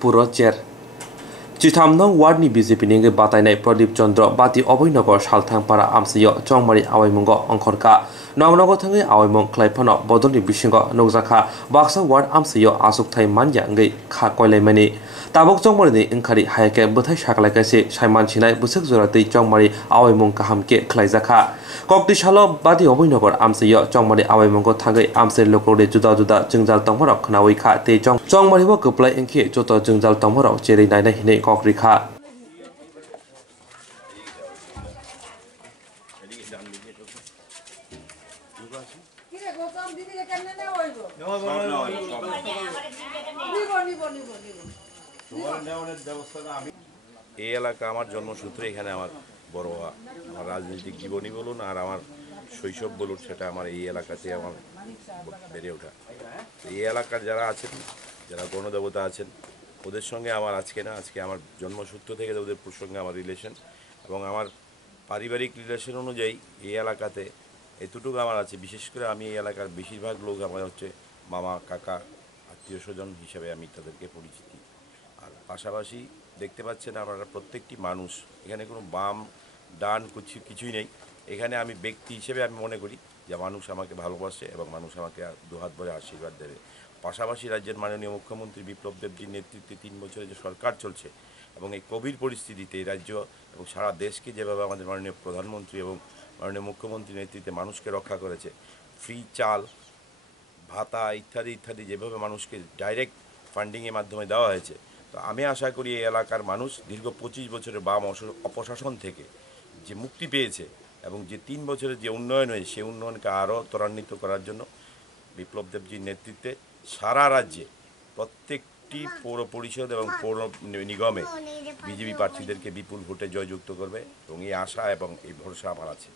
পুরো chair चिथाम नং वार्डनि BJP नि बातायनाय प्रदीप चंद्र बाति अभयनगर सालथांपारा आमसियो चंमारी आवायमंग अंखरका नगनगो थाङै आवायमंग क्लाइफानो बदलनि बिसिंगो नौजाखा बाक्सा वार्ड आमसियो आसुकथाय मानया ngै खा कयलायमानि ताबुक चंमारिनि ओंखारि हायके बोथाय साकलायकासे सायमान सिनाय बुसुक जरातै चंमारी आवायमंग काहामके खलायजाखा कक्ति सालो बाति अभयनगर आमसियो चंमारी आवायमंग थाङै आमसे लोकोडे जुदा जुदा जोंजाल तंमराव खनावैखा ते चंमारीबो गोप्लाय एंखे जत जोंजाल तंमराव जेरै नायनाय हिनै कक्रिखा এই এলাকা আমার জন্মসূত্রে এখানে আমার বড় হওয়া আমার রাজনৈতিক জীবনী বলুন আর আমার শৈশব বলুন সেটা আমার এই এলাকাতে আমার বেড়ে ওঠা এই এলাকার যারা আছেন যারা গণদেবতা আছেন ওদের সঙ্গে আমার আজকে না আজকে আমার জন্মসূত্র থেকে ওদের প্রসঙ্গে আমার রিলেশন এবং আমার পারিবারিক রিলেশন অনুযায়ী এই এলাকাতে এতটুকু আমার আছে বিশেষ করে আমি এই এলাকার বেশিরভাগ লোক আমার হচ্ছে মামা কাকা আত্মীয় স্বজন হিসেবে আমি তাদেরকে পরিচিতি আর পাশাপাশি দেখতে পাচ্ছেন আপনারা প্রত্যেকটি মানুষ এখানে কোনো বাম ডান কিছুই নেই এখানে আমি ব্যক্তি হিসেবে আমি মনে করি যে মানুষ আমাকে ভালোবাসে এবং মানুষ আমাকে দুহাত ভরে আশীর্বাদ দেবে পাশাপাশি রাজ্যের মাননীয় মুখ্যমন্ত্রী বিপ্লব দেবজির নেতৃত্বে 3 বছরে যে সরকার চলছে এবং এই কোভিড পরিস্থিতিতে এই রাজ্য এবং সারা দেশকে যেভাবে আমাদের মাননীয় প্রধানমন্ত্রী এবং মাননীয় মুখ্যমন্ত্রীর নেতৃত্বে মানুষকে রক্ষা করেছে ফ্রি চাল ভাতা ইত্যাদি ইত্যাদি যেভাবে মানুষকে ডাইরেক্ট ফান্ডিংয়ের মাধ্যমে দেওয়া হয়েছে তো আমি আশা করি এই এলাকার মানুষ দীর্ঘ 25 বছরের বাম অপশাসন থেকে যে মুক্তি পেয়েছে এবং যে 3 বছরের যে উন্নয়ন হয়েছে সেই উন্নয়নকে আরও ত্বরান্বিত করার জন্য বিপ্লব দেবজির নেতৃত্বে সারা রাজ্যে প্রত্যেকটি পৌর পরিষদ এবং পৌর নিগমে বিজেপি প্রার্থীদেরকে বিপুল ভোটে জয়যুক্ত করবে এবং এই আশা এবং এই ভরসা আমার আছে।